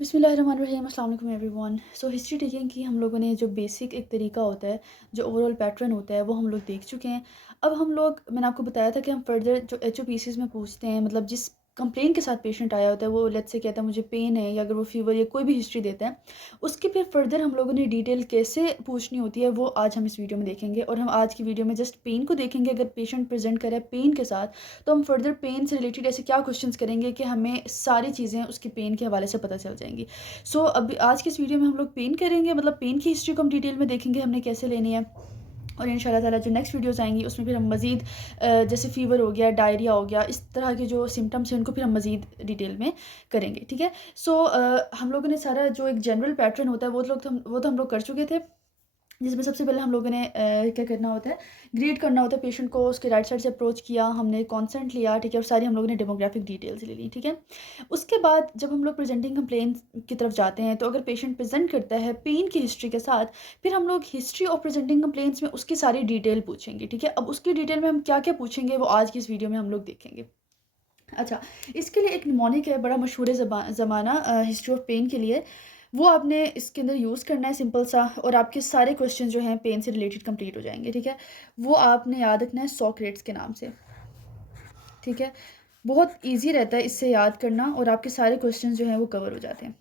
बिस्मिल्लाहिर्रहमानिर्रहीम अस्सलाम वालेकुम एवरीवन। सो हिस्ट्री टेकिंग की हम लोगों ने जो बेसिक एक तरीका होता है, जो ओवरऑल पैटर्न होता है, वो हम लोग देख चुके हैं। अब हम लोग मैंने आपको बताया था कि हम फर्दर जो एचओपीसीज़ में पूछते हैं, मतलब जिस कंप्लेंट के साथ पेशेंट आया होता है, वो लेट्स से कहता है मुझे पेन है, या अगर वो फीवर या कोई भी हिस्ट्री देता है, उसकी फिर फर्दर हम लोगों ने डिटेल कैसे पूछनी होती है, वो आज हम इस वीडियो में देखेंगे। और हम आज की वीडियो में जस्ट पेन को देखेंगे। अगर पेशेंट प्रेजेंट करे पेन के साथ, तो हम फर्दर पेन से रिलेटेड ऐसे क्या क्वेश्चंस करेंगे कि हमें सारी चीज़ें उसकी पेन के हवाले से पता चल जाएंगी। सो अभी आज की इस वीडियो में हम लोग पेन करेंगे, मतलब पेन की हिस्ट्री को हम डिटेल में देखेंगे हमने कैसे लेनी है। और इंशाल्लाह ताला जो नेक्स्ट वीडियोस आएंगी उसमें फिर हम मज़ीद जैसे फ़ीवर हो गया, डायरिया हो गया, इस तरह के जो सिम्टम्स हैं उनको फिर हम मज़ीद डिटेल में करेंगे, ठीक है। सो हम लोगों ने सारा जो एक जनरल पैटर्न होता है वो तो हम लोग कर चुके थे, जिसमें सबसे पहले हम लोगों ने क्या करना होता है, ग्रीट करना होता है पेशेंट को, उसके राइट साइड से अप्रोच किया, हमने कॉन्सेंट लिया, ठीक है, और सारी हम लोगों ने डेमोग्राफिक डिटेल्स ले ली, ठीक है। उसके बाद जब हम लोग प्रेजेंटिंग कंप्लेन की तरफ जाते हैं, तो अगर पेशेंट प्रेजेंट करता है पेन की हिस्ट्री के साथ, फिर हम लोग हिस्ट्री ऑफ प्रेजेंटिंग कंप्लेंट्स में उसकी सारी डिटेल पूछेंगे, ठीक है। अब उसकी डिटेल में हम क्या क्या पूछेंगे वो आज की इस वीडियो में हम लोग देखेंगे। अच्छा, इसके लिए एक निमोनिक है, बड़ा मशहूर है ज़माना हिस्ट्री ऑफ पेन के लिए। वो आपने इसके अंदर यूज़ करना है सिंपल सा, और आपके सारे क्वेश्चन जो हैं पेन से रिलेटेड कंप्लीट हो जाएंगे, ठीक है। वो आपने याद रखना है सॉक्रेट्स के नाम से, ठीक है। बहुत ईजी रहता है इससे याद करना, और आपके सारे क्वेश्चन जो हैं वो कवर हो जाते हैं।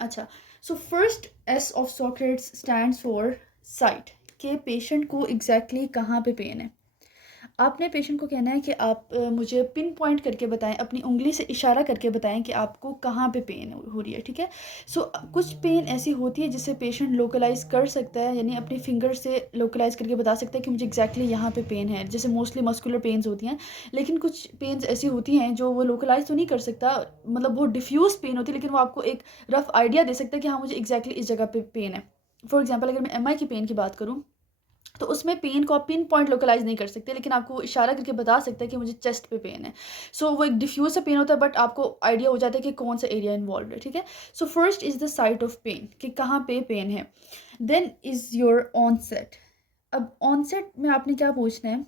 अच्छा, so first S of Socrates stands for site, के पेशेंट को एग्जैक्टली कहाँ पे पेन है। आपने पेशेंट को कहना है कि आप मुझे पिन पॉइंट करके बताएं, अपनी उंगली से इशारा करके बताएं कि आपको कहाँ पे पेन हो रही है, ठीक है। सो कुछ पेन ऐसी होती है जिसे पेशेंट लोकलाइज कर सकता है, यानी अपनी फिंगर से लोकलाइज करके बता सकता है कि मुझे एग्जैक्टली यहाँ पे पेन है, जैसे मोस्टली मस्कुलर पेन्स होती हैं। लेकिन कुछ पेन्स ऐसी होती हैं जो वो लोकलाइज तो नहीं कर सकता, मतलब बहुत डिफ्यूज पेन होती है, लेकिन वो आपको एक रफ आइडिया दे सकता है कि हाँ मुझे एग्जैक्टली इस जगह पे पेन है। फॉर एग्जाम्पल अगर मैं एमआई की पेन की बात करूँ, तो उसमें पेन को आप पिन पॉइंट लोकलाइज नहीं कर सकते, लेकिन आपको वो इशारा करके बता सकता है कि मुझे चेस्ट पे पेन है। सो वो एक डिफ्यूज सा पेन होता है, बट आपको आइडिया हो जाता है कि कौन सा एरिया इन्वॉल्व है, ठीक है। So first is the site of pain, कि कहाँ पे पेन है। Then is your onset. अब ऑनसेट में आपने क्या पूछना है,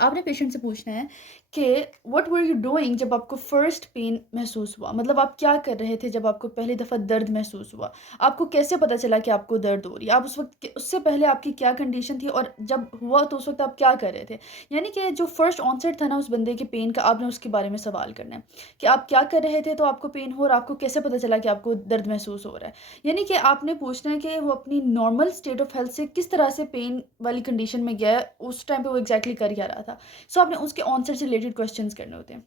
आपने पेशेंट से पूछना है कि व्हाट वर यू डूइंग जब आपको फर्स्ट पेन महसूस हुआ, मतलब आप क्या कर रहे थे जब आपको पहली दफ़ा दर्द महसूस हुआ। आपको कैसे पता चला कि आपको दर्द हो रही है, आप उस वक्त उससे पहले आपकी क्या कंडीशन थी, और जब हुआ तो उस वक्त आप क्या कर रहे थे। यानी कि जो फर्स्ट ऑनसेट था ना उस बंदे के पेन का, आपने उसके बारे में सवाल करना है कि आप क्या कर रहे थे तो आपको पेन हो, और आपको कैसे पता चला कि आपको दर्द महसूस हो रहा है। यानी कि आपने पूछना है कि वो अपनी नॉर्मल स्टेट ऑफ हेल्थ से किस तरह से पेन वाली कंडीशन में गया है, उस टाइम पे वो एग्जैक्टली कर क्या रहा था। सो आपने उसके आंसर से रिलेटेड क्वेश्चंस करने होते हैं।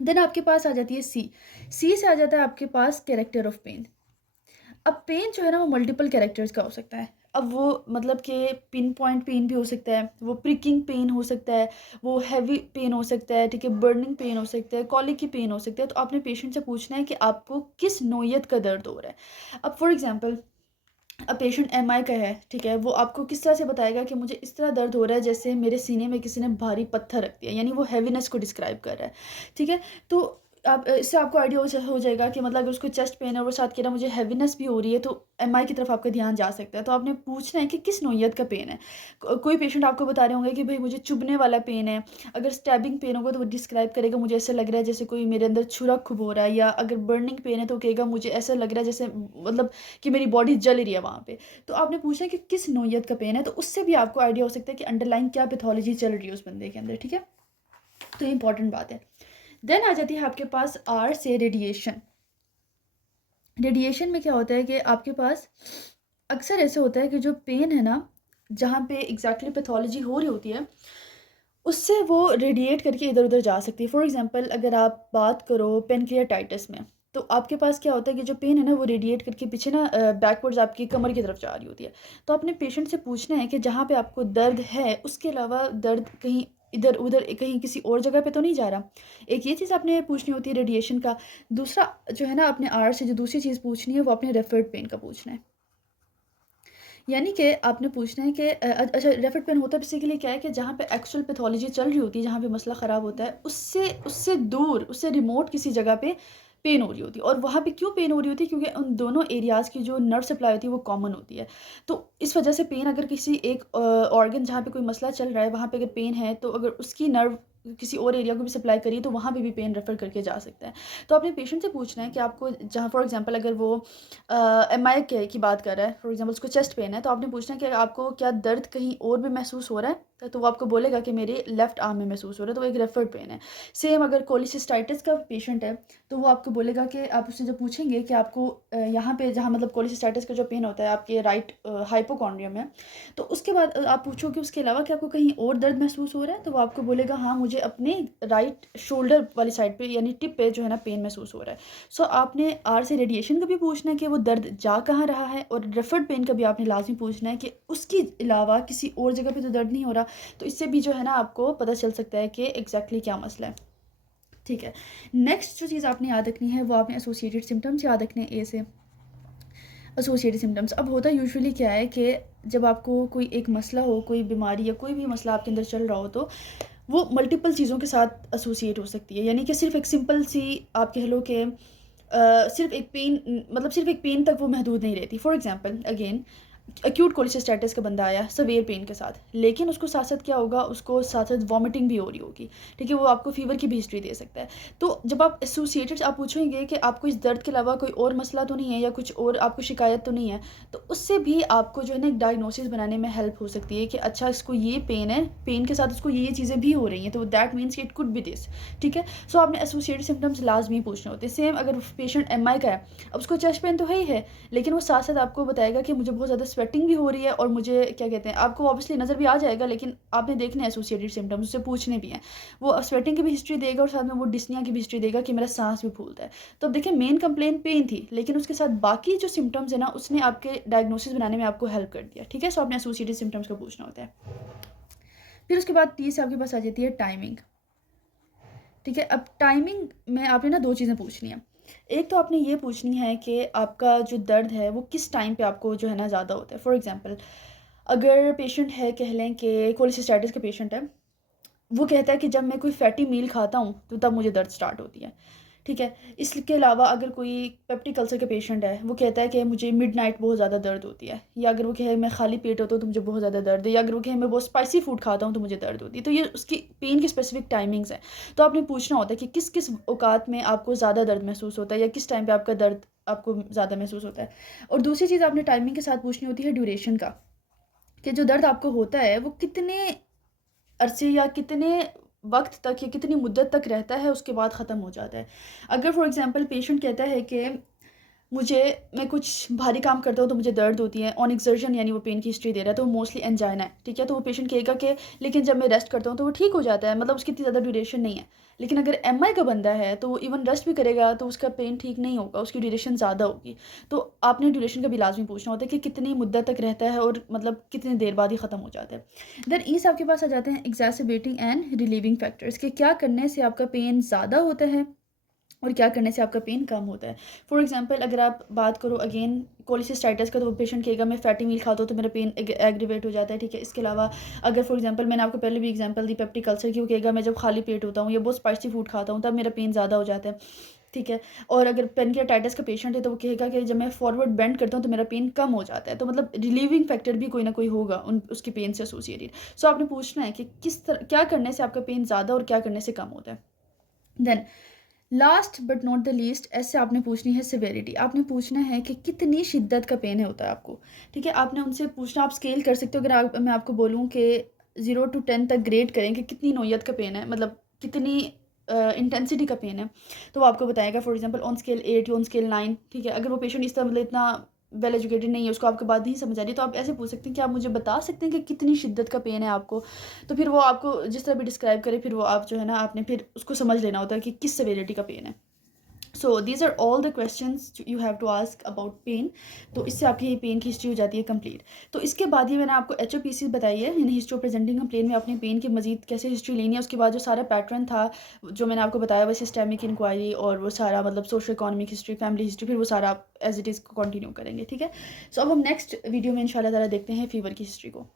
देन आपके पास आ जाती है सी। सी से आ जाता है आपके पास कैरेक्टर ऑफ पेन। अब पेन जो है ना वो मल्टीपल कैरेक्टर्स का हो सकता है। अब वो मतलब कि पिन पॉइंट पेन भी हो सकता है, वो प्रिकिंग पेन हो सकता है, वो हैवी पेन हो सकता है, ठीक है, बर्निंग पेन हो सकता है, कॉलिक की पेन हो सकता है। तो आपने पेशेंट से पूछना है कि आपको किस नोयत का दर्द हो रहा है। अब फॉर एग्जांपल अब पेशेंट एमआई का है, ठीक है, वो आपको किस तरह से बताएगा कि मुझे इस तरह दर्द हो रहा है जैसे मेरे सीने में किसी ने भारी पत्थर रख दिया, यानी वो हैवीनेस को डिस्क्राइब कर रहा है, ठीक है। तो आप इससे आपको आइडिया हो जाएगा कि मतलब अगर उसको चेस्ट पेन है और वो साथ कह रहा है मुझे हैवीनेस भी हो रही है, तो एमआई की तरफ आपका ध्यान जा सकता है। तो आपने पूछना है कि किस नोयत का पेन है। कोई पेशेंट आपको बता रहे होंगे कि भाई मुझे चुभने वाला पेन है। अगर स्टैबिंग पेन होगा तो वो डिस्क्राइब करेगा मुझे ऐसा लग रहा है जैसे कोई मेरे अंदर छुरा खुब हो रहा है, या अगर बर्निंग पेन है तो कहेगा मुझे ऐसा लग रहा है जैसे मतलब कि मेरी बॉडी जल रही है वहाँ पे। तो आपने पूछा कि किस नोयत का पेन है, तो उससे भी आपको आइडिया हो सकता है कि अंडरलाइन क्या पैथोलॉजी चल रही है उस बंदे के अंदर, ठीक है। तो ये इंपॉर्टेंट बात है। देन आ जाती है आपके पास आर से रेडिएशन। रेडिएशन में क्या होता है कि आपके पास अक्सर ऐसे होता है कि जो पेन है ना, जहाँ पे एग्जैक्टली पैथोलॉजी हो रही होती है, उससे वो रेडिएट करके इधर उधर जा सकती है। फॉर एग्जांपल अगर आप बात करो पेनक्रियाटाइटिस में, तो आपके पास क्या होता है कि जो पेन है ना वो रेडिएट करके पीछे ना बैकवर्ड्स आपकी कमर की तरफ जा रही होती है। तो आपने पेशेंट से पूछना है कि जहाँ पे आपको दर्द है उसके अलावा दर्द कहीं इधर उधर कहीं किसी और जगह पे तो नहीं जा रहा। एक ये चीज़ आपने पूछनी होती है रेडिएशन का। दूसरा जो है ना, आपने आर से जो दूसरी चीज़ पूछनी है वो आपने रेफर्ड पेन का पूछना है। यानी कि आपने पूछना है कि अच्छा, रेफर्ड पेन होता है बेसिकली क्या है कि जहाँ पे एक्चुअल पैथोलॉजी चल रही होती है, जहाँ पे मसला ख़राब होता है, उससे उससे दूर, उससे रिमोट किसी जगह पे पेन हो रही होती है। और वहाँ पे क्यों पेन हो रही होती है, क्योंकि उन दोनों एरियाज़ की जो नर्व सप्लाई होती है वो कॉमन होती है। तो इस वजह से पेन, अगर किसी एक ऑर्गन जहाँ पे कोई मसला चल रहा है वहाँ पे अगर पेन है, तो अगर उसकी नर्व किसी और एरिया को भी सप्लाई करी तो वहाँ पे भी पेन रेफ़र करके जा सकता है। तो आपने पेशेंट से पूछना है कि आपको जहाँ फॉर एग्ज़ाम्पल अगर वो एमआई के की बात कर रहा है, फॉर एग्ज़ाम्पल उसको चेस्ट पेन है, तो आपने पूछना है कि आपको क्या दर्द कहीं और भी महसूस हो रहा है? तो वो आपको बोलेगा कि मेरे लेफ़्ट आर्म में महसूस हो रहा है, तो वो एक रेफर्ड पेन है। सेम अगर कोलिसिस्टाइटिस का पेशेंट है, तो वो आपको बोलेगा कि आप उससे जब पूछेंगे कि आपको यहाँ पे जहाँ मतलब कोलिसिस्टाइटिस का जो पेन होता है आपके राइट हाइपोकॉन्ड्रियम में, तो उसके बाद आप पूछोगे उसके अलावा कि आपको कहीं और दर्द महसूस हो रहा है? तो वो आपको बोलेगा हाँ, मुझे अपने राइट शोल्डर वाली साइड पे यानी टिप पे जो है ना पेन महसूस हो रहा है। सो आपने आर से रेडिएशन का भी पूछना है कि वो दर्द जा कहाँ रहा है, और रेफर्ड पेन का भी आपने लाज़मी पूछना है कि उसके अलावा किसी और जगह पे तो दर्द नहीं हो रहा। तो इससे भी जो है ना आपको पता चल सकता है कि एग्ज़ैक्टली क्या मसला है। ठीक है। नेक्स्ट जो चीज़ आपने याद रखनी है वो आपने एसोसिएटेड सिम्पटम्स याद रखने हैं ए से। एसोसिएटेड सिम्पटम्स अब होता यूजुअली क्या है कि जब आपको कोई एक मसला हो, कोई बीमारी या कोई भी मसला आपके अंदर चल रहा हो, तो वो मल्टीपल चीज़ों के साथ एसोसिएट हो सकती है। यानी कि सिर्फ़ एक सिंपल सी आप कह लो कि सिर्फ़ एक पेन मतलब सिर्फ़ एक पेन तक वो महदूद नहीं रहती। For example again acute cholecystitis का बंदा आया सेवियर पेन के साथ, लेकिन उसको साथ-साथ क्या होगा, उसको साथ-साथ वॉमिटिंग भी हो रही होगी, ठीक है? वो आपको फ़ीवर की भी हिस्ट्री दे सकता है। तो जब आप एसोसिएटेड आप पूछेंगे कि आपको इस दर्द के अलावा कोई और मसला तो नहीं है या कुछ और आपको शिकायत तो नहीं है, तो उससे भी आपको जो है ना एक डायग्नोसिस बनाने में हेल्प हो सकती है कि अच्छा इसको ये पेन है, पेन के साथ उसको ये चीज़ें भी हो रही हैं, तो that means it could be this, ठीक है? सो आपने एसोसिएटेड सिम्पटम्स लाज़मी पूछने होते हैं। सेम अगर पेशेंट एमआई का है, अब उसको चेस्ट पेन तो है, लेकिन वो साथ-साथ आपको बताएगा कि मुझे बहुत ज़्यादा स्वेटिंग भी हो रही है और मुझे क्या कहते हैं, आपको ऑब्वियसली नज़र भी आ जाएगा, लेकिन आपने देखने हैं एसोसिएटेड सिम्पटम्स, उससे पूछने भी हैं। वो स्वेटिंग की भी हिस्ट्री देगा और साथ में वो डिस्निया की भी हिस्ट्री देगा कि मेरा साँस भी फूलता है। तो अब देखिए मेन कंप्लेंट पेन थी, लेकिन उसके साथ बाकी जो सिम्पटम्स है ना, उसने आपके डायग्नोसिस बनाने में आपको हेल्प कर दिया, ठीक है? सो आपने एसोसिएटेड सिम्पटम्स का पूछना होता है। फिर उसके बाद टी से आपके पास आ जाती है टाइमिंग, ठीक है? अब टाइमिंग में आपने ना 2 चीज़ें पूछनी है। एक तो आपने ये पूछनी है कि आपका जो दर्द है वो किस टाइम पे आपको जो है ना ज़्यादा होता है। फॉर एग्ज़ाम्पल अगर पेशेंट है, कह लें कि कोलिसिस्टाइटिस का पेशेंट है, वो कहता है कि जब मैं कोई फैटी मील खाता हूँ, तो तब मुझे दर्द स्टार्ट होती है, ठीक है? इसके अलावा अगर कोई पेप्टिक अल्सर का पेशेंट है, वो कहता है कि मुझे मिडनाइट बहुत ज़्यादा दर्द होती है, या अगर वो कहे मैं खाली पेट होता हूँ तो मुझे बहुत ज़्यादा दर्द है, या अगर वो कहे मैं बहुत स्पाइसी फूड खाता हूँ तो मुझे दर्द होती है। तो ये उसकी पेन की स्पेसिफिक टाइमिंग्स हैं। तो आपने पूछना होता है कि किस-किस औकात में आपको ज़्यादा दर्द महसूस होता है या किस टाइम पे आपका दर्द आपको ज़्यादा महसूस होता है। और दूसरी चीज़ आपने टाइमिंग के साथ पूछनी होती है ड्यूरेशन का, कि जो दर्द आपको होता है वो कितने अरसे या कितने वक़्त तक या कितनी मुद्दत तक रहता है, उसके बाद ख़त्म हो जाता है। अगर फ़ॉर एग्ज़ाम्पल पेशेंट कहता है कि मुझे मैं कुछ भारी काम करता हूँ तो मुझे दर्द होती है, ऑन एक्सर्शन यानी वो पेन की हिस्ट्री दे रहा है, तो वो मोस्टली एंजाइना है, ठीक है? तो वो पेशेंट कहेगा कि लेकिन जब मैं रेस्ट करता हूँ तो वो ठीक हो जाता है, मतलब उसकी इतनी ज़्यादा ड्यूरेशन नहीं है। लेकिन अगर एमआई का बंदा है तो वो इवन रेस्ट भी करेगा तो उसका पेन ठीक नहीं होगा, उसकी ड्यूरेशन ज़्यादा होगी। तो आपने ड्यूरेशन का भी लाज़मी पूछना होता है कि कितनी मुद्दत तक रहता है और मतलब कितनी देर बाद ही ख़त्म हो जाता है। देन इस आपके पास आ जाते हैं एग्ज़ैर्बेटिंग एंड रिलीविंग फैक्टर्स, कि क्या करने से आपका पेन ज़्यादा होता है और क्या करने से आपका पेन कम होता है। फॉर एग्ज़ाम्पल अगर आप बात करो अगेन कोलिसिस्टाइटिस का, तो वो पेशेंट कहेगा मैं फैटी मील खाता हूँ तो मेरा पेन एग्रीवेट हो जाता है, ठीक है? इसके अलावा अगर फॉर एग्ज़ाम्पल मैंने आपको पहले भी एग्ज़ाम्पल दी पेप्टिक अल्सर की, वो कहेगा मैं जब खाली पेट होता हूँ या बहुत स्पाइसी फूड खाता हूँ तब मेरा पेन ज़्यादा हो जाता है, ठीक है? और अगर पेनक्रियाटाइटिस का पेशेंट है तो वो कहेगा कि जब मैं फॉरवर्ड बेंड करता हूँ तो मेरा पेन कम हो जाता है। तो मतलब रिलीविंग फैक्टर भी कोई ना कोई होगा उन उसके पेन से एसोसिएटेड। सो आपने पूछना है कि क्या करने से आपका पेन ज़्यादा और क्या करने से कम होता है। Then last but not the least ऐसे आपने पूछनी है सिवियरिटी। आपने पूछना है कि कितनी शिद्दत का पेन है होता है आपको, ठीक है? आपने उनसे पूछना, आप स्केल कर सकते हो। अगर मैं आपको बोलूँ कि 0 टू 10 तक ग्रेड करें कि कितनी नौयत का पेन है, मतलब कितनी इंटेंसिटी का पेन है, तो वो आपको बताएगा। फॉर एग्जांपल ऑन स्केल 8 या ऑन स्केल 9, ठीक है? अगर वो पेशेंट इस तरह मतलब इतना वेल एजुकेटेड नहीं है, उसको आपकी बात नहीं समझ आ रही, तो आप ऐसे पूछ सकते हैं कि आप मुझे बता सकते हैं कि कितनी शिद्दत का पेन है आपको? तो फिर वो आपको जिस तरह भी डिस्क्राइब करे, फिर वो आप जो है ना आपने फिर उसको समझ लेना होता है कि किस सेवेरिटी का पेन है। So these are all the questions you have to ask about pain. तो इससे आपकी पेन की हिस्ट्री हो जाती है कंप्लीट। तो इसके बाद ये मैंने आपको HOPC बताई है, in history of presenting complain में अपने पेन की मजीद कैसे हिस्ट्री लेनी है। उसके बाद जो सारा पैटर्न था जो मैंने आपको बताया, वो सिस्टेमिक इंक्वायरी और वो सारा मतलब social economic history, family history, फिर वो सारा आप एज इट इज़ कंटिन्यू करेंगे, ठीक है? सो अब हम नेक्स्ट वीडियो में इंशाल्लाह ताला देखते हैं फीवर की हिस्ट्री को।